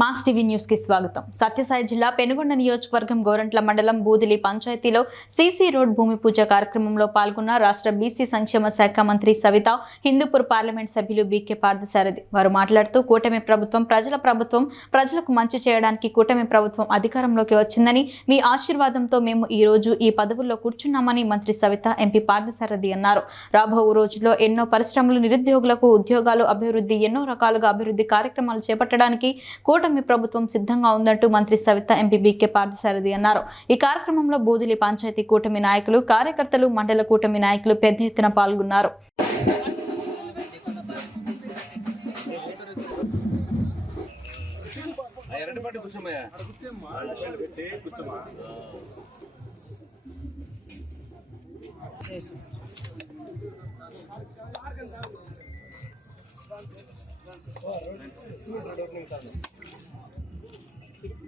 Mass TV న్యూస్కి స్వాగతం. సత్యసాయి జిల్లా పెనుగొండ నియోజకవర్గం గోరంట్ల మండలం బూదిలి పంచాయతీలో సీసీ రోడ్ భూమి పూజ కార్యక్రమంలో పాల్గొన్న రాష్ట్ర బీసీ సంక్షేమ శాఖ మంత్రి సవిత హిందూపూర్ పార్లమెంట్ సభ్యులు బీకే పార్థసారథి. వారు మాట్లాడుతూ కూటమి ప్రభుత్వం ప్రజల ప్రభుత్వం ప్రజలకు మంచి చేయడానికి కూటమి ప్రభుత్వం అధికారంలోకి వచ్చిందని మీ ఆశీర్వాదంతో మేము ఈ రోజు ఈ పదవుల్లో కూర్చున్నామని మంత్రి సవిత ఎంపీ పార్థసారథి అన్నారు. రాబో రోజుల్లో ఎన్నో పరిశ్రమలు నిరుద్యోగులకు ఉద్యోగాలు అభివృద్ధి ఎన్నో రకాలుగా అభివృద్ధి కార్యక్రమాలు చేపట్టడానికి కూటమి ప్రభుత్వం సిద్ధంగా ఉందంటూ మంత్రి సవిత ఎంపీ బీకే పార్థసారథి అన్నారు. ఈ కార్యక్రమంలో బూదిలి పంచాయతీ కూటమి నాయకులు కార్యకర్తలు మండల కూటమి నాయకులు పెద్ద ఎత్తున పాల్గొన్నారు. ఎరటిపట్టి కూర్చోమయ్యా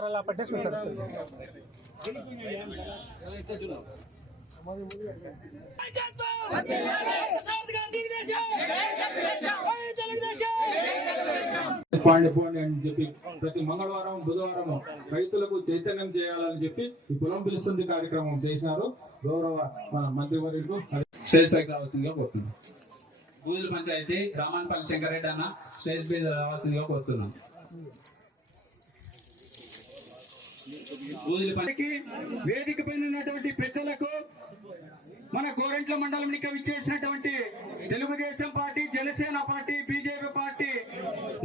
అలా పట్టేసుకోండి సార్ పోండి పోండి అని చెప్పి ప్రతి మంగళవారం బుధవారం రైతులకు చైతన్యం చేయాలని చెప్పి ఈ పొలం పిలుస్తుంది కార్యక్రమం చేసినారు. గౌరవ మంత్రివర్యులకు మంత్రివర్యులు స్టేజ్ పైకి రావాల్సిందిగా కోరుతున్నాం. బూజుల పంచాయతీ రామాన్పల్లి శంకరెడ్డి అన్న స్టేజ్ మీద రావాల్సిందిగా కోరుతున్నాం. వేదిక పైన ఉన్నటువంటి పెద్దలకు మన గోరెంట్ల మండలంకి విచ్చేసినటువంటి Telugu Desam party Janasena party BJP party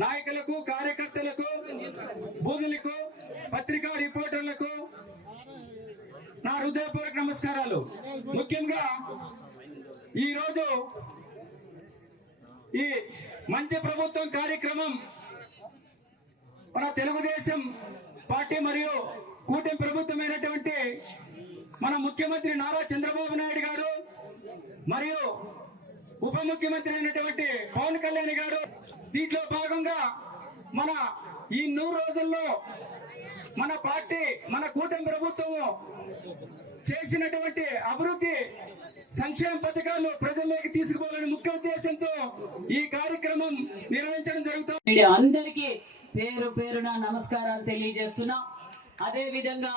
నాయకులకు కార్యకర్తలకు బోధులకు పత్రికా రిపోర్టర్లకు నా హృదయపూర్వక నమస్కారాలు. ముఖ్యంగా ఈ రోజు ఈ మంచి ప్రభుత్వం కార్యక్రమం మన తెలుగుదేశం పార్టీ మరియు కూటమి ప్రభుత్వమైనటువంటి మన ముఖ్యమంత్రి నారా చంద్రబాబు నాయుడు గారు మరియు ఉప ముఖ్యమంత్రి అయినటువంటి పవన్ కళ్యాణ్ గారు దీంట్లో భాగంగా మన ఈ నూరు రోజుల్లో మన పార్టీ మన కూటమి ప్రభుత్వము చేసినటువంటి అభివృద్ధి సంక్షేమ పథకాలు ప్రజల్లోకి తీసుకుపోవాలని ముఖ్య ఉద్దేశంతో ఈ కార్యక్రమం నిర్వహించడం జరుగుతుంది అందరికీ పేరు పేరున నమస్కారాలు తెలియజేస్తున్నా. అదే విధంగా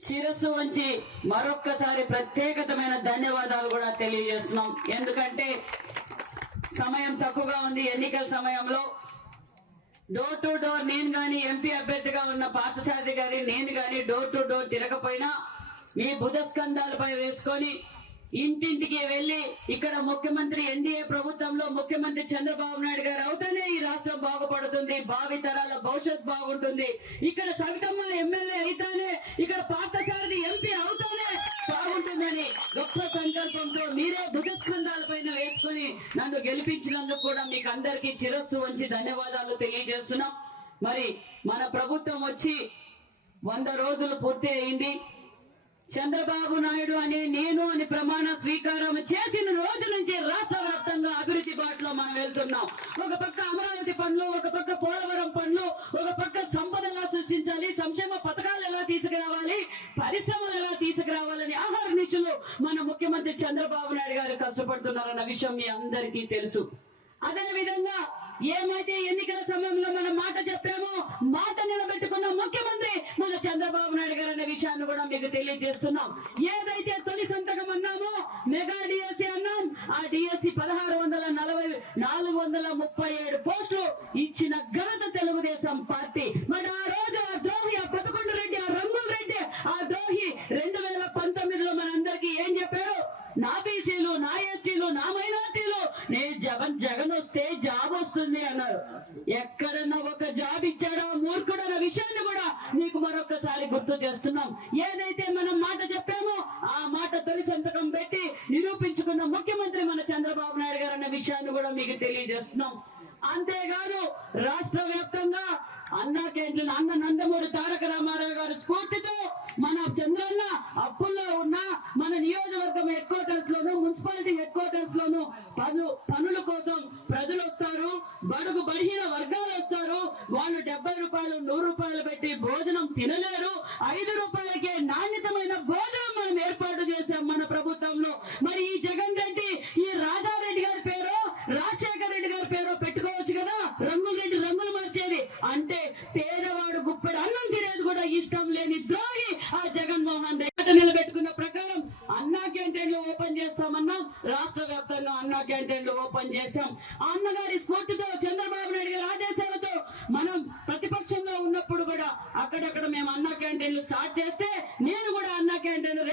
శిరస్సు వంచి మరొక్కసారి ప్రత్యేకతమైన ధన్యవాదాలు కూడా తెలియజేస్తున్నాం. ఎందుకంటే సమయం తక్కువగా ఉంది ఎన్నికల సమయంలో. డోర్ టు డోర్ నేను గాని ఎంపీ అభ్యర్థిగా ఉన్న పార్థసారథి గారి నేను గాని డోర్ టు డోర్ తిరగపోయినా మీ బుధస్కంధాలపై వేసుకొని ఇంటింటికి వెళ్ళి ఇక్కడ ముఖ్యమంత్రి ఎన్డీఏ ప్రభుత్వంలో ముఖ్యమంత్రి చంద్రబాబు నాయుడు గారు అవుతానే ఈ రాష్ట్రం బాగుపడుతుంది భావి తరాల భవిష్యత్ బాగుంటుంది. ఇక్కడ సవితమ్మ ఎమ్మెల్యే అయితేనే ఇక్కడ పార్థసారథి ఎంపీ అవుతానే బాగుంటుందని గొప్ప సంకల్పంతో మీరే భుజస్కంధాలపైన వేసుకుని నన్ను గెలిపించినందుకు కూడా మీకు అందరికీ చిరస్సు వంచి ధన్యవాదాలు తెలియజేస్తున్నాం. మరి మన ప్రభుత్వం వచ్చి వంద రోజులు పూర్తి అయింది చంద్రబాబు నాయుడు అనే నేను అని ప్రమాణ స్వీకారం చేసిన రోజు నుంచి రాష్ట్ర వ్యాప్తంగా అభివృద్ధి బాటలో మనం వెళ్తున్నాం. ఒక పక్క అమరావతి పనులు ఒక పక్క పోలవరం పనులు ఒక పక్క సంపద ఎలా సృష్టించాలి సంక్షేమ పథకాలు ఎలా తీసుకురావాలి పరిశ్రమలు ఎలా తీసుకురావాలని ఆహార నిశులు మన ముఖ్యమంత్రి చంద్రబాబు నాయుడు గారు కష్టపడుతున్నారన్న విషయం మీ అందరికీ తెలుసు. అదే విధంగా ఏమైతే ఎన్నికల సమయంలో మనం మాట చెప్పామో మాట నిలబెట్టుకున్న ముఖ్యమంత్రి మన చంద్రబాబు నాయుడు గారు అనే విషయాన్ని కూడా మీకు తెలియజేస్తున్నాం. ఏదైతే తొలి సంతకం అన్నామో మెగా డిఎస్సి అన్నాం. ఆ డిఎస్సి పదహారు వందల నలభై నాలుగు వందల ముప్పై ఏడు పోస్టులు ఇచ్చిన ఘనత తెలుగుదేశం పార్టీ. మరి ఆ రోజు ఆ ద్రోహి విషయాన్ని కూడా మీకు తెలియజేస్తున్నాం. అంతేకాదు రాష్ట్ర వ్యాప్తంగా అన్నా క్యాంటీన్ అన్న నందమూరి తారక రామారావు గారి స్ఫూర్తితో మన చంద్రన్న అప్పుల్లో ఉన్న మన నియోజకవర్గం హెడ్ క్వార్టర్స్ లోను మున్సిపాలిటీ హెడ్ క్వార్టర్స్ లోను పను పనుల కోసం ప్రజలు వస్తారు. బడుగు బడిగిన వర్గాలు వస్తారు. వాళ్ళు డెబ్బై రూపాయలు నూరు రూపాయలు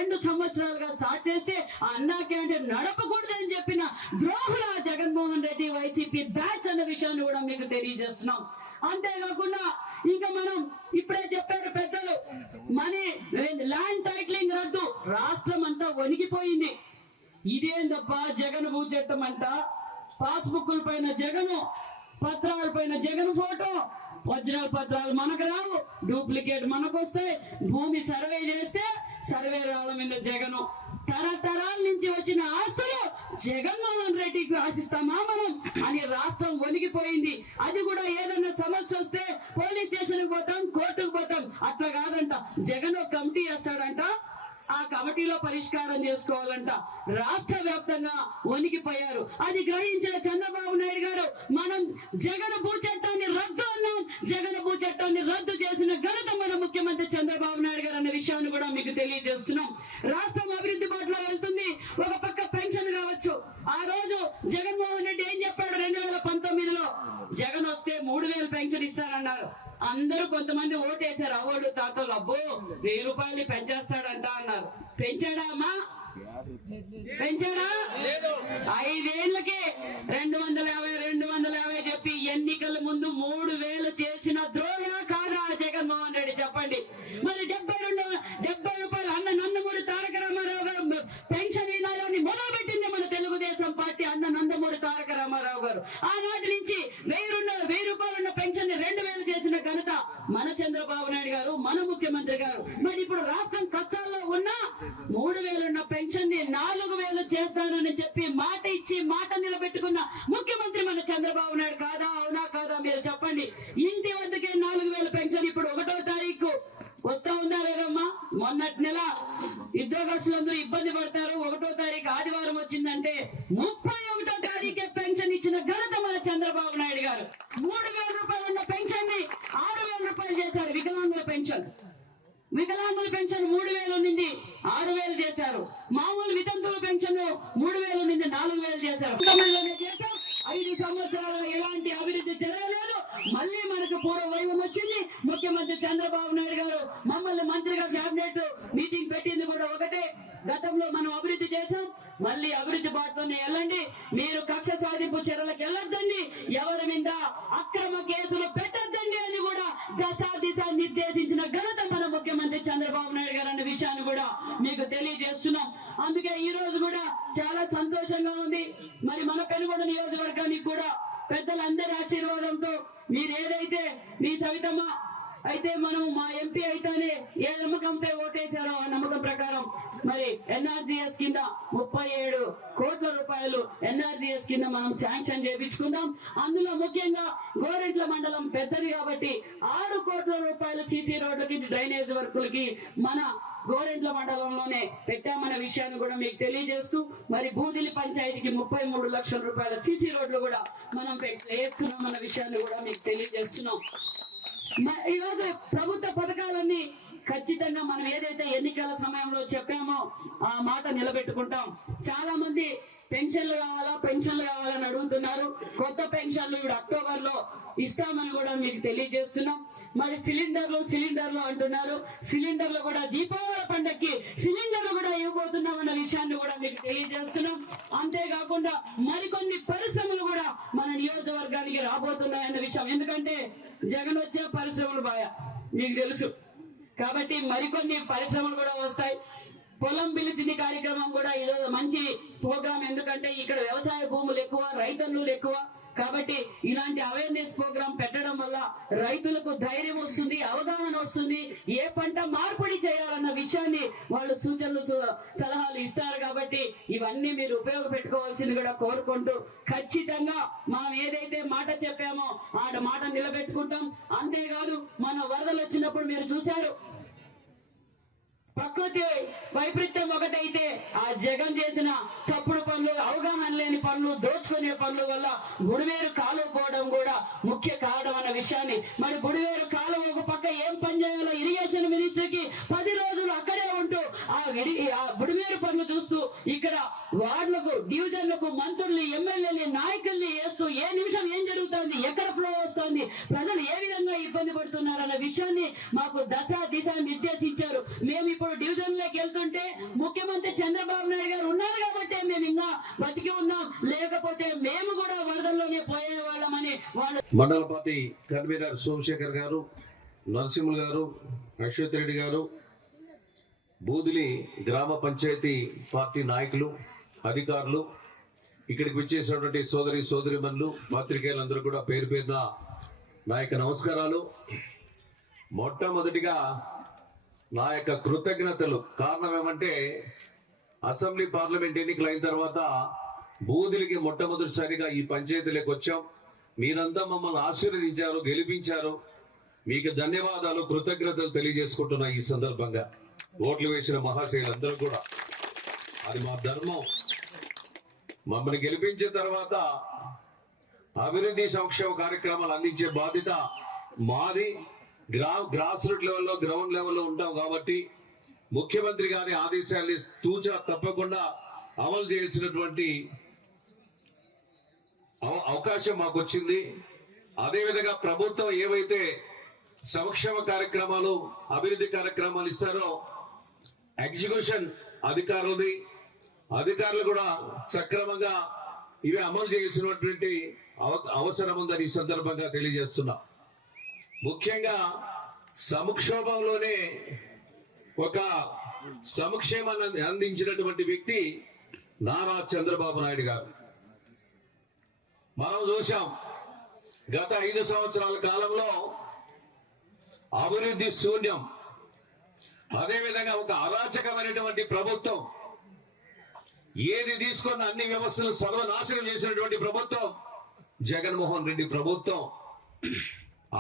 రెండు సంవత్సరాలుగా స్టార్ట్ చేస్తే ఆ అన్నా క్యాంటీన్ నడపకూడదని చెప్పిన ద్రోహుల జగన్మోహన్ రెడ్డి వైసీపీ బ్యాచ్ అన్న విషయాన్ని కూడా మీకు తెలియజేస్తున్నాం. అంతేకాకుండా ఇంకా మనం ఇప్పుడే చెప్పారు పెద్దలు మనీ ల్యాండ్ టైటిలింగ్ రద్దు రాష్ట్రం అంతా వణికిపోయింది. ఇదేందప్ప జగన్ భూచట్టం అంట? పాస్బుక్ల పైన జగను పత్రాల పైన జగన్ ఫోటో ఒరిజినల్ పత్రాలు మనకు రావు. డూప్లికేట్ మనకు వస్తాయి భూమి సర్వే చేస్తే సర్వే రావడం మీద జగను. తరతరాల నుంచి వచ్చిన ఆస్తులు జగన్మోహన్ రెడ్డికి రాసిస్తామా మనం? అని రాష్ట్రం వణికిపోయింది. అది కూడా ఏదైనా సమస్య వస్తే పోలీస్ స్టేషన్ పోతాం కోర్టుకు పోతాం. అట్లా కాదంట. జగన్ ఒక కమిటీ వేస్తాడంట. ఆ కమిటీలో పరిష్కారం చేసుకోవాలంట. రాష్ట్ర వ్యాప్తంగా వణికిపోయారు. అది గ్రహించిన చంద్రబాబు నాయుడు గారు మనం జగన్ భూ చట్టాన్ని రద్దు అన్నాం. జగన్ భూ చట్టాన్ని రద్దు చేసిన ఘనత మన ముఖ్యమంత్రి చంద్రబాబు నాయుడు గారు అన్న విషయాన్ని కూడా మీకు తెలియజేస్తున్నాం. రాష్ట్రం అభివృద్ధి బాటలో వెళ్తుంది. ఒక పక్క పెన్షన్ కావచ్చు. ఆ రోజు జగన్మోహన్ రెడ్డి ఏం చెప్పాడు రెండు వేల పంతొమ్మిదిలో? జగన్ వస్తే మూడు వేలు పెన్షన్ ఇస్తానన్నారు. అందరూ కొంతమంది ఓటేశారు. అవ్వడు తాతలు అబ్బో వెయ్యి రూపాయలు పెంచేస్తాడంట అన్నారు. పెంచాడా అమ్మా? పెంచాడా? ఐదేళ్ళకి మొన్నటి నెల ఉద్యోగస్తులందరూ ఇబ్బంది పడతారు. ఒకటో తారీఖు ఆదివారం వచ్చిందంటే ముప్పై ఒకటో తారీఖే పెన్షన్ ఇచ్చిన ఘనత మన చంద్రబాబు నాయుడు గారు. మూడు వేల రూపాయలు ఉన్న పెన్షన్ని ఆరు వేల రూపాయలు చేశారు వికలాంగుల పెన్షన్. వికలాంగుల పెన్షన్ మూడు వేలు ఉన్నింది ఆరు వేలు చేశారు. మామూలు వితంతువుల పెన్షన్ మూడు వేలు ఉన్నింది నాలుగు వేలు చేశారు. ఐదు సంవత్సరాల ఎలాంటి అభివృద్ధి జరగలేదు మళ్ళీ మనకు పూర్వ వైభవం వచ్చింది ముఖ్యమంత్రి చంద్రబాబు నాయుడు గారు మమ్మల్ని మంత్రిగా క్యాబినెట్ మీటింగ్ పెట్టింది కూడా ఒకటే. గతంలో మనం అభివృద్ధి చేశాం. మళ్ళీ అభివృద్ధి బాటలోనే వెళ్ళండి. మీరు కక్ష సాధింపు చర్యలకు వెళ్ళొద్దండి. ఎవరి మీద అక్రమ కేసులు పెట్టొద్దండి అని కూడా దశా దిశ నిర్దేశించిన ఘనత మన ముఖ్యమంత్రి చంద్రబాబు నాయుడు గారు అన్న విషయాన్ని కూడా మీకు తెలియజేస్తున్నాం. అందుకే ఈ రోజు కూడా చాలా సంతోషంగా ఉంది. మరి మన పెనుగొండ నియోజకవర్గానికి కూడా పెద్దలందరి ఆశీర్వాదంతో మీరు ఏదైతే మీ సవితమ్మ అయితే మనం మా ఎంపీ అయితేనే ఏ నమ్మకంపై ఓటేశారో ఆ నమ్మకం ప్రకారం మరి ఎన్ఆర్జీఎస్ కింద ముప్పై ఏడు కోట్ల రూపాయలు ఎన్ఆర్జీఎస్ కింద మనం శాంక్షన్ చేపించుకుందాం అందులో ముఖ్యంగా గోరెంట్ల మండలం పెద్దది కాబట్టి ఆరు కోట్ల రూపాయలు సీసీ రోడ్లకి డ్రైనేజ్ వర్కులకి మన గోరెంట్ల మండలంలోనే పెట్టామన్న విషయాన్ని కూడా మీకు తెలియజేస్తూ మరి బూదిలి పంచాయతీకి ముప్పై మూడు లక్షల రూపాయల సీసీ రోడ్లు కూడా మనం వేస్తున్నామన్న విషయాన్ని కూడా మీకు తెలియజేస్తున్నాం. మ- ఈ రోజు ప్రభుత్వ పథకాలన్నీ ఖచ్చితంగా మనం ఏదైతే ఎన్నికల సమయంలో చెప్పామో ఆ మాట నిలబెట్టుకుంటాం. చాలా మంది పెన్షన్లు కావాలా పెన్షన్లు కావాలని అడుగుతున్నారు. కొత్త పెన్షన్లు ఇప్పుడు అక్టోబర్లో ఇస్తామని కూడా మీకు తెలియజేస్తున్నాం. మరి సిలిండర్లు సిలిండర్లు అంటున్నారు. సిలిండర్లు కూడా దీపావళి పండక్కి సిలిండర్లు కూడా ఇవ్వబోతున్నాం అన్న విషయాన్ని కూడా మీకు తెలియజేస్తున్నాం. అంతేకాకుండా మరికొన్ని పరిశ్రమలు కూడా మన నియోజకవర్గానికి రాబోతున్నాయన్న విషయం. ఎందుకంటే జగన్ వచ్చే పరిశ్రమలు బాయ మీకు తెలుసు. కాబట్టి మరికొన్ని పరిశ్రమలు కూడా వస్తాయి. పొలం పిలిచింది కార్యక్రమం కూడా ఈరోజు మంచి ప్రోగ్రామ్ ఎందుకంటే ఇక్కడ వ్యవసాయ భూములు ఎక్కువ రైతన్నులు ఎక్కువ. కాబట్టి ఇలాంటి అవేర్నెస్ ప్రోగ్రామ్ పెట్టడం వల్ల రైతులకు ధైర్యం వస్తుంది అవగాహన వస్తుంది. ఏ పంట మార్పిడి చేయాలన్న విషయాన్ని వాళ్ళు సూచనలు సలహాలు ఇస్తారు కాబట్టి ఇవన్నీ మీరు ఉపయోగపెట్టుకోవాల్సింది కూడా కోరుకుంటూ ఖచ్చితంగా మనం ఏదైతే మాట చెప్పామో ఆ మాట నిలబెట్టుకుంటాం. అంతేకాదు మన వరదలు వచ్చినప్పుడు మీరు చూశారు ప్రకృతి వైపరీత్యం ఒకటైతే ఆ జగన్ చేసిన తప్పుడు పనులు అవగాహన లేని పనులు దోచుకునే పనుల వల్ల గుడివేరు కాలువ పోవడం కూడా ముఖ్య కారణం అన్న విషయాన్ని. మరి గుడివేరు కాలువ ఒక పక్క ఏం పని చేయాలో ఇరిగేషన్ మినిస్టర్కి పది రోజులు అక్కడే ఉంటూ ఆ ఆ గుడివేరు పనులు చూస్తూ ఇక్కడ వార్డులకు డివిజన్లకు మంత్రుల్ని ఎమ్మెల్యేని నాయకుల్ని వేస్తూ ఏ నిమిషం ఏం జరుగుతుంది ఎక్కడ ఫ్లో వస్తుంది ప్రజలు ఏ విధంగా ఇబ్బంది పడుతున్నారు అన్న విషయాన్ని మాకు దశ దిశ నిర్దేశించారు. మేము ఇప్పుడు డివిజన్లోకి వెళ్తుంటే ముఖ్యమంత్రి చంద్రబాబు నాయుడు గారు ఉన్నారు కాబట్టి మేము ఇంకా బతికి ఉన్నాం. లేకపోతే మేము కూడా వరదల్లోనే పోయే వాళ్ళమని వాళ్ళు మండల పార్టీ కన్వీనర్ సోమశేఖర్ గారు నరసింహులు గారు అశ్వత్ రెడ్డి గారు బూదిలి గ్రామ పంచాయతీ పార్టీ నాయకులు అధికారులు ఇక్కడికి వచ్చేసినటువంటి సోదరి సోదరిమన్లు పాత్రికేయులందరూ కూడా పేరు పేరున నా యొక్క నమస్కారాలు. మొట్టమొదటిగా నా యొక్క కృతజ్ఞతలు. కారణం ఏమంటే అసెంబ్లీ పార్లమెంట్ ఎన్నికలు అయిన తర్వాత బూదులకి మొట్టమొదటిసారిగా ఈ పంచాయతీలకు వచ్చాం. మీరంతా మమ్మల్ని ఆశీర్వదించారు గెలిపించారు. మీకు ధన్యవాదాలు కృతజ్ఞతలు తెలియజేసుకుంటున్నా ఈ సందర్భంగా. ఓట్లు వేసిన మహాశయులందరూ కూడా. అది మా ధర్మం. మమ్మల్ని గెలిపించిన తర్వాత అభివృద్ధి సంక్షేమ కార్యక్రమాలు అందించే బాధ్యత మాది. గ్రా గ్రాస్ రూట్ లెవెల్లో గ్రౌండ్ లెవెల్లో ఉంటాం కాబట్టి ముఖ్యమంత్రి గారి ఆదేశాన్ని తూచా తప్పకుండా అమలు చేయాల్సినటువంటి అవ- అవకాశం మాకు వచ్చింది అదేవిధంగా ప్రభుత్వం ఏవైతే సంక్షేమ కార్యక్రమాలు అభివృద్ధి కార్యక్రమాలు ఇస్తారో ఎగ్జిక్యూషన్ అధికారులది. అధికారులు కూడా సక్రమంగా ఇవి అమలు చేయాల్సినటువంటి అవ- అవసరం ఉందని ఈ సందర్భంగా తెలియజేస్తున్నా. ముఖ్యంగా సంక్షోభంలోనే ఒక సంక్షేమాన్ని అందించినటువంటి వ్యక్తి నారా చంద్రబాబు నాయుడు గారు. మనం చూసాం గత ఐదు సంవత్సరాల కాలంలో అభివృద్ధి శూన్యం అదేవిధంగా ఒక అరాచకమైనటువంటి ప్రభుత్వం ఏది తీసుకున్న అన్ని వ్యవస్థలు సర్వనాశనం చేసినటువంటి ప్రభుత్వం జగన్మోహన్ రెడ్డి ప్రభుత్వం.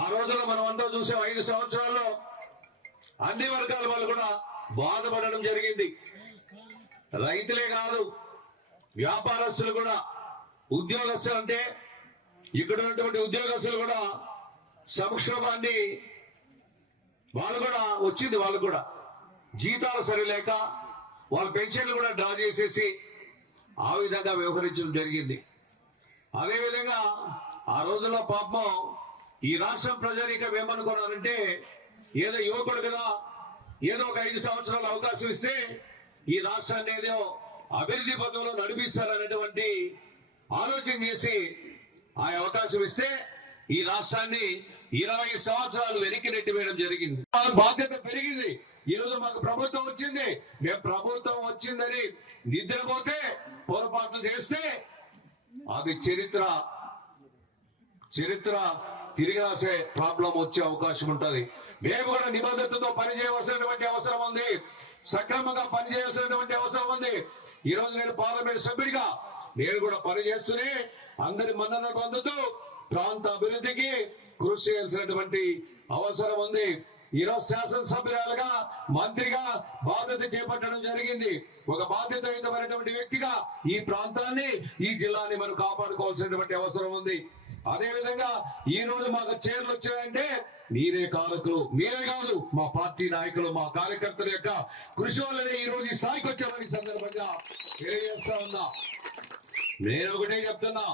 ఆ రోజుల్లో మనం అంతా చూసాం ఐదు సంవత్సరాల్లో అన్ని వర్గాల వాళ్ళు కూడా బాధపడడం జరిగింది. రైతులే కాదు వ్యాపారస్తులు కూడా ఉద్యోగస్తులు అంటే ఇక్కడ ఉన్నటువంటి ఉద్యోగస్తులు కూడా సంక్షోభాన్ని వాళ్ళు కూడా వచ్చింది వాళ్ళు కూడా. జీతాలు సరిలేక వాళ్ళ పెన్షన్లు కూడా డ్రా చేసేసి ఆ విధంగా వ్యవహరించడం జరిగింది. అదేవిధంగా ఆ రోజుల్లో పాపం ఈ రాష్ట్రం ప్రజానీకం ఏమనుకున్నారంటే ఏదో యువకుడు కదా ఏదో ఒక ఐదు సంవత్సరాల అవకాశం ఇస్తే ఈ రాష్ట్రాన్ని ఏదో అభివృద్ధి పథంలో నడిపిస్తారనేటువంటి ఆలోచన చేసి ఆ అవకాశం ఇస్తే ఈ రాష్ట్రాన్ని ఇరవై సంవత్సరాలు వెనక్కి నెట్టివేయడం జరిగింది. బాధ్యత పెరిగింది. ఈ రోజు మాకు ప్రభుత్వం వచ్చింది. మేము ప్రభుత్వం వచ్చిందని నిద్రపోతే పొరపాట్లు చేస్తే అది చరిత్ర చరిత్ర తిరిగి రాసే ప్రాబ్లం వచ్చే అవకాశం ఉంటుంది. మేము కూడా నిబద్ధతతో పనిచేయవలసినటువంటి అవసరం ఉంది. సక్రమంగా పనిచేయాల్సినటువంటి అవసరం ఉంది. ఈ రోజు నేను పార్లమెంట్ సభ్యుడిగా నేను కూడా పనిచేస్తూనే అందరి మన్నన పొందుతూ ప్రాంత అభివృద్ధికి కృషి చేయాల్సినటువంటి అవసరం ఉంది. ఈరోజు శాసనసభ్యురాలుగా మంత్రిగా బాధ్యత చేపట్టడం జరిగింది. ఒక బాధ్యతాయుతమైనటువంటి వ్యక్తిగా ఈ ప్రాంతాన్ని ఈ జిల్లాని మనం కాపాడుకోవాల్సినటువంటి అవసరం ఉంది. అదే విధంగా ఈ రోజు మాకు చీరలు వచ్చాయంటే మీరే కారకులు మీరే కాదు మా పార్టీ నాయకులు మా కార్యకర్తల యొక్క కృషి వల్లనే ఈ రోజు ఈ స్థాయికి వచ్చామని సందర్భంగా తెలియజేస్తా ఉన్నా. నేను ఒకటే చెప్తున్నా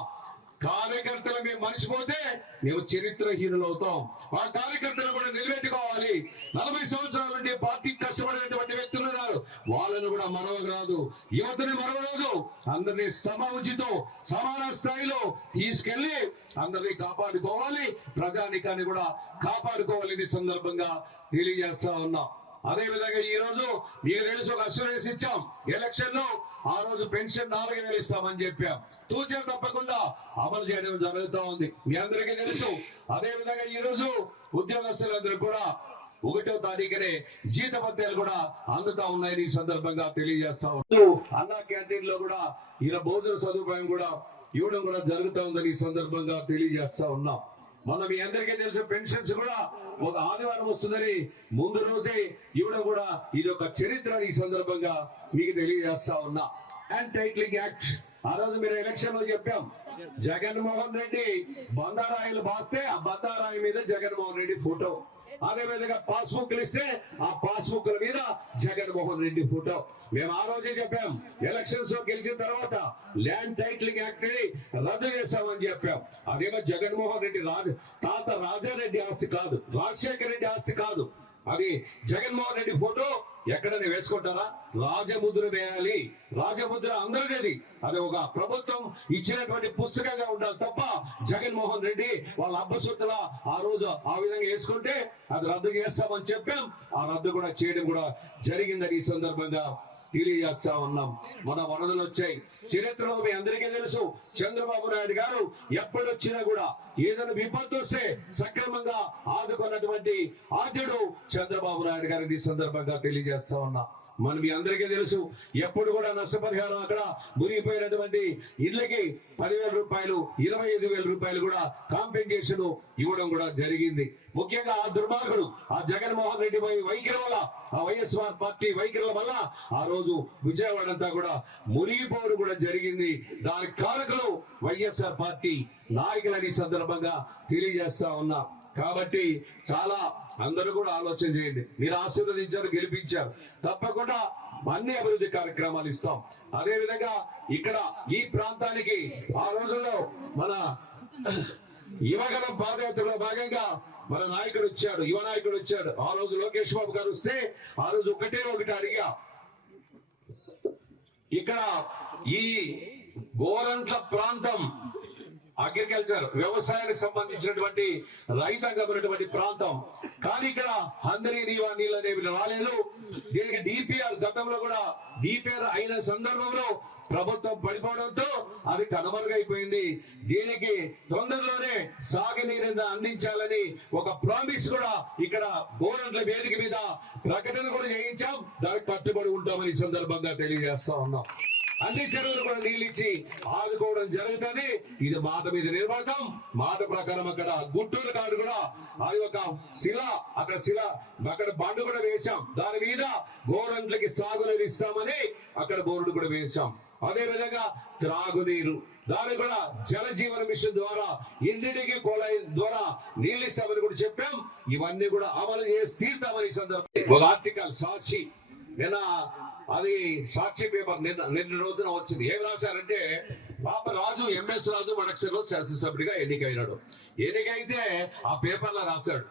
కార్యకర్తలు మేము మర్చిపోతే మేము చరిత్రహీనులు అవుతాం. ఆ కార్యకర్తలు కూడా నిలబెట్టుకోవాలి. నలభై సంవత్సరాల నుండి పార్టీ కష్టపడినటువంటి వ్యక్తులు ఉన్నారు. వాళ్ళను కూడా మరవరాదు. యువతని మరవరాదు. అందరినీ సమఉచితో సమాన స్థాయిలో తీసుకెళ్ళి అందరినీ కాపాడుకోవాలి. ప్రజానికాన్ని కూడా కాపాడుకోవాలి ఈ సందర్భంగా తెలియజేస్తా ఉన్నాం. అదే విధంగా ఈ రోజు మీకు తెలుసు ఒక అస్యూరెన్స్ ఇచ్చాం ఎలక్షన్లో ఆ రోజు పెన్షన్ నాలుగు వేలు ఇస్తామని చెప్పాం. తూచా తప్పకుండా అమలు చేయడం జరుగుతూ ఉంది. మీ అందరికీ తెలుసు. అదే విధంగా ఈ రోజు ఉద్యోగస్తులందరూ కూడా ఒకటో తారీఖునే జీతపత్యాలు కూడా అందుతా ఉన్నాయని ఈ సందర్భంగా తెలియజేస్తా అన్నా క్యాంటీన్లో కూడా ఇలా భోజన సదుపాయం కూడా ఇవ్వడం కూడా జరుగుతా ఉందని ఈ సందర్భంగా తెలియజేస్తా ఉన్నాం. మన మీ అందరికీ తెలుసు పెన్షన్స్ కూడా ఒక ఆదివారం వస్తుందని ముందు రోజే ఇవ్వడం కూడా ఇది ఒక చరిత్ర ఈ సందర్భంగా మీకు తెలియజేస్తా ఉన్నా. అండ్ టైటిలింగ్ యాక్ట్ ఆ రోజు మీరు ఎలక్షన్లో చెప్పాం. జగన్మోహన్ రెడ్డి బందారాయిలు బాస్తే ఆ బందారాయి మీద జగన్మోహన్ రెడ్డి ఫోటో. అదే విధంగా పాస్బుక్ ఇస్తే ఆ పాస్బుక్ మీద జగన్మోహన్ రెడ్డి ఫోటో. మేము ఆ రోజే చెప్పాం ఎలక్షన్స్లో గెలిచిన తర్వాత ల్యాండ్ టైటిలింగ్ యాక్ట్ని రద్దు చేస్తామని చెప్పాం. అదేమో జగన్మోహన్ రెడ్డి రాజు తాత రాజారెడ్డి ఆస్తి కాదు రాజశేఖర రెడ్డి ఆస్తి కాదు. అది జగన్మోహన్ రెడ్డి ఫోటో ఎక్కడైనా వేసుకుంటారా? రాజముద్ర వేయాలి. రాజముద్ర అందరిది అది ఒక ప్రభుత్వం ఇచ్చినటువంటి పుస్తకంగా ఉండాలి తప్ప జగన్మోహన్ రెడ్డి వాళ్ళ అబ్బసుతుల ఆ రోజు ఆ విధంగా వేసుకుంటే అది రద్దు చేస్తామని చెప్పాం. ఆ రద్దు కూడా చేయడం కూడా జరిగిందని ఈ సందర్భంగా తెలియజేస్తా ఉన్నాం. మన వనరులు వచ్చాయి. చరిత్రలో మీ అందరికీ తెలుసు చంద్రబాబు నాయుడు గారు ఎప్పుడొచ్చినా కూడా ఏదైనా విపత్తు వస్తే సక్రమంగా ఆదుకున్నటువంటి ఆద్యుడు చంద్రబాబు నాయుడు గారిని ఈ సందర్భంగా తెలియజేస్తా ఉన్నా. మన మీ అందరికీ తెలుసు ఎప్పుడు కూడా నష్టపరిహారం అక్కడ మునిగిపోయినటువంటి ఇళ్ళకి పదివేల రూపాయలు ఇరవై ఐదు వేల రూపాయలు కూడా కాంపెన్సేషన్ ఇవ్వడం కూడా జరిగింది. ముఖ్యంగా ఆ దుర్మార్గుడు ఆ జగన్మోహన్ రెడ్డి వై- వైఖరి వల్ల ఆ వైఎస్ఆర్ పార్టీ వైఖరుల వల్ల ఆ రోజు విజయవాడ అంతా కూడా మునిగిపోవడం కూడా జరిగింది. దాని కారకులు వైఎస్ఆర్ పార్టీ నాయకులని సందర్భంగా తెలియజేస్తా ఉన్నా. కాబట్టి చాలా అందరూ కూడా ఆలోచన చేయండి. మీరు ఆశీర్వదించారు గెలిపించారు. తప్పకుండా అన్ని అభివృద్ధి కార్యక్రమాలు ఇస్తాం. అదే విధంగా ఇక్కడ ఈ ప్రాంతానికి ఆ రోజుల్లో మన యువగలం పాదయాత్రలో భాగంగా మన నాయకుడు వచ్చాడు యువ నాయకుడు వచ్చాడు. ఆ రోజు లోకేష్ బాబు గారు వస్తే ఆ రోజు ఒకటే ఒకటి అడిగా. ఇక్కడ ఈ గోరంట్ల ప్రాంతం అగ్రికల్చర్ వ్యవసాయానికి సంబంధించినటువంటి రైతాంగమైనటువంటి ప్రాంతం. కానీ ఇక్కడ అందరి నీవా నీళ్ళు అనేవి రాలేదు. దీనికి డిపిఆర్ గతంలో కూడా డిపిఆర్ అయిన సందర్భంలో ప్రభుత్వం పడిపోవడంతో అది కనుమరుగైపోయింది. దీనికి తొందరలోనే సాగునీరు అందించాలని ఒక ప్రామిస్ కూడా ఇక్కడ గోరంట్ల వేదిక మీద ప్రకటన కూడా చేయించాం. దానికి కట్టుబడి ఉంటామని ఈ సందర్భంగా తెలియజేస్తా ఉన్నాం. అన్ని చెరువులు కూడా నీళ్ళు ఇచ్చి ఆదుకోవడం జరుగుతుంది. ఇది మాట మీద నిలబడతాం. మాట ప్రకారం అక్కడ గుంటూరు కాడు కూడా అది ఒక శిల అక్కడ శిల అక్కడ బండు కూడా వేశాం. దాని మీద గోరంట్లకి సాగునీరు ఇస్తామని అక్కడ బోర్డు కూడా వేశాం. అదే విధంగా త్రాగునీరు. దాని కూడా జల జీవన మిషన్ ద్వారా ఇంటికి కొలై ద్వారా నీళ్ళు ఇస్తామని కూడా చెప్పాం. ఇవన్నీ కూడా అమలు చేసి తీర్థమని సందర్భం ఒక ఆర్టికల్ సాక్షి. నిన్న అది సాక్షి పేపర్ నిన్న నిన్న రోజున వచ్చింది. ఏం రాశారంటే పాప రాజు ఎంఎస్ రాజు మనక్షలో శాసనసభ్యుడిగా ఎన్నికైనాడు. ఎన్నికైతే ఆ పేపర్లో రాశాడు.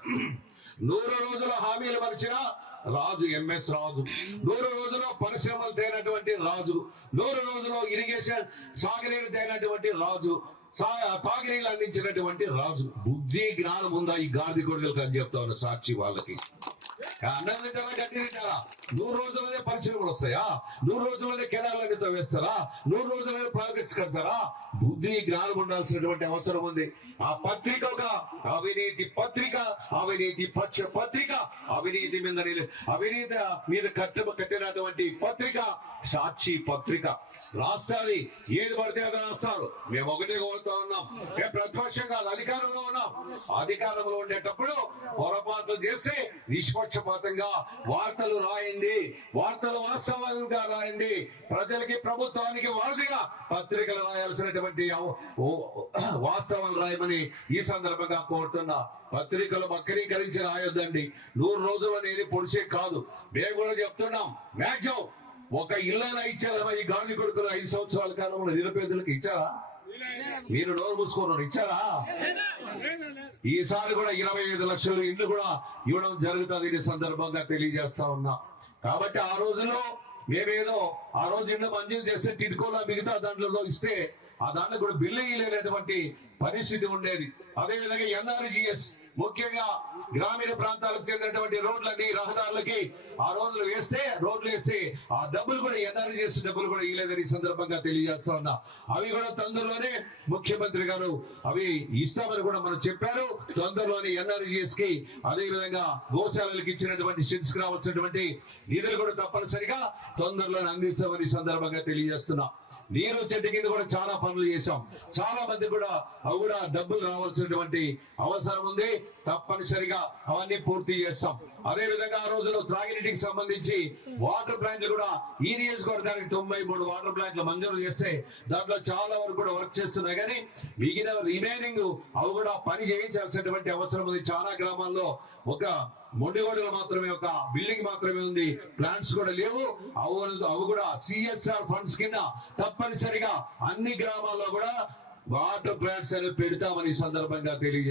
నూరు రోజుల హామీలు మరిచిన రాజు ఎంఎస్ రాజు. నూరు రోజుల్లో పరిశ్రమలు తేనటువంటి రాజు. నూరు రోజుల్లో ఇరిగేషన్ సాగునీరు తేనటువంటి రాజు. సా- అందించినటువంటి రాజు. బుద్ధి జ్ఞానం ఉందా ఈ గాంధీ గొడ్డలకు అని చెప్తా ఉన్న సాక్షి వాళ్ళకి. అన్నం తింటారా గడ్డి తింటారా నూరు రోజులనే పరిశ్రమలు వస్తాయా? నూరు రోజులనే కెనాలని తవ్వేస్తారా నూరు రోజులనే ప్రాజెక్ట్స్ కడతారా? బుద్ధి జ్ఞానం ఉండాల్సినటువంటి అవసరం ఉంది. ఆ పత్రిక ఒక అవినీతి పత్రిక అవినీతి పక్ష పత్రిక అవినీతి మీద అవినీతి మీద కట్ట కట్టినటువంటి పత్రిక సాక్షి పత్రిక. రాస్తాది. ఏది పడితే అది రాస్తారు. మేము ఒకటే కోరుతా ఉన్నాం. మేము ప్రతిపక్షం కాదు అధికారంలో ఉన్నాం. అధికారంలో ఉండేటప్పుడు పొరపాట్లు చేస్తే నిష్పక్షపాతంగా వార్తలు రాయండి. వార్తలు వాస్తవంగా రాయండి. ప్రజలకి ప్రభుత్వానికి వారధిగా పత్రికలు రాయాల్సినటువంటి వాస్తవాలు వాస్తవం రాయమని ఈ సందర్భంగా కోరుతున్నా. పత్రికలు వక్రీకరించి రాయొద్దండి. నూరు రోజులు నేను పొడిచే కాదు. మేము కూడా చెప్తున్నాం. మ్యాక్సిమం ఒక ఇళ్ళైనా ఇచ్చారా ఈ గాంధీ కొడుకులు ఐదు సంవత్సరాల కాలంలో నిరుపేదలకు ఇచ్చారా? మీరు నోరు మూసుకున్నారు ఇచ్చారా? ఈసారి కూడా ఇరవై ఐదు లక్షలు ఇండ్లు కూడా ఇవ్వడం జరుగుతుంది ఈ సందర్భంగా తెలియజేస్తా ఉన్నా. కాబట్టి ఆ రోజుల్లో మేమేదో ఆ రోజు ఇండ్లు మంజూరు చేస్తే టిడ్కోలా మిగతా దాంట్లో ఇస్తే ఆ దాంట్లో కూడా బిల్లు ఇయ్యలేనటువంటి పరిస్థితి ఉండేది. అదేవిధంగా ఎన్ఆర్జిఎస్ ముఖ్యంగా గ్రామీణ ప్రాంతాలకు చెందినటువంటి రోడ్లన్నీ రహదారులకి ఆ రోజులు వేస్తే రోడ్లు వేస్తే ఆ డబ్బులు కూడా ఎన్ఆర్జీ చేసిన డబ్బులు కూడా ఇవ్వలేదని సందర్భంగా తెలియజేస్తా ఉన్నా. అవి కూడా తొందరలోనే ముఖ్యమంత్రి గారు అవి ఇస్తామని కూడా మనం చెప్పారు. తొందరలోనే ఎన్ఆర్జీఎస్కి అదే విధంగా గోశాలలకు ఇచ్చినటువంటి షెడ్స్ రావాల్సినటువంటి నిధులు కూడా తప్పనిసరిగా తొందరలోనే అందిస్తామని సందర్భంగా తెలియజేస్తున్నా. నీరు చెట్టు కింద కూడా చాలా పనులు చేశాం. చాలా మంది కూడా అవి కూడా డబ్బులు రావాల్సినటువంటి అవసరం ఉంది. తప్పనిసరిగా అవన్నీ పూర్తి చేస్తాం. అదే విధంగా ఆ రోజులో త్రాగినీటికి సంబంధించి వాటర్ ప్లాంట్లు కూడా ఈ నియోజకవర్గానికి తొంభై మూడు వాటర్ ప్లాంట్లు మంజూరు చేస్తే దాంట్లో చాలా వరకు కూడా వర్క్ చేస్తున్నాయి. కానీ మిగిలిన రిమైనింగ్ అవి కూడా పని చేయించాల్సినటువంటి అవసరం ఉంది. చాలా గ్రామాల్లో ఒక మొండిగోడలో మాత్రమే ఒక బిల్డింగ్ మాత్రమే ఉంది. ప్లాంట్స్ కూడా లేవు. అవు అవి కూడా సిఎస్ఆర్ ఫండ్స్ కింద తప్పనిసరిగా అన్ని గ్రామాల్లో కూడా వాటర్ ప్లాంట్స్ అని పెడతామని సందర్భంగా తెలియజేస్తారు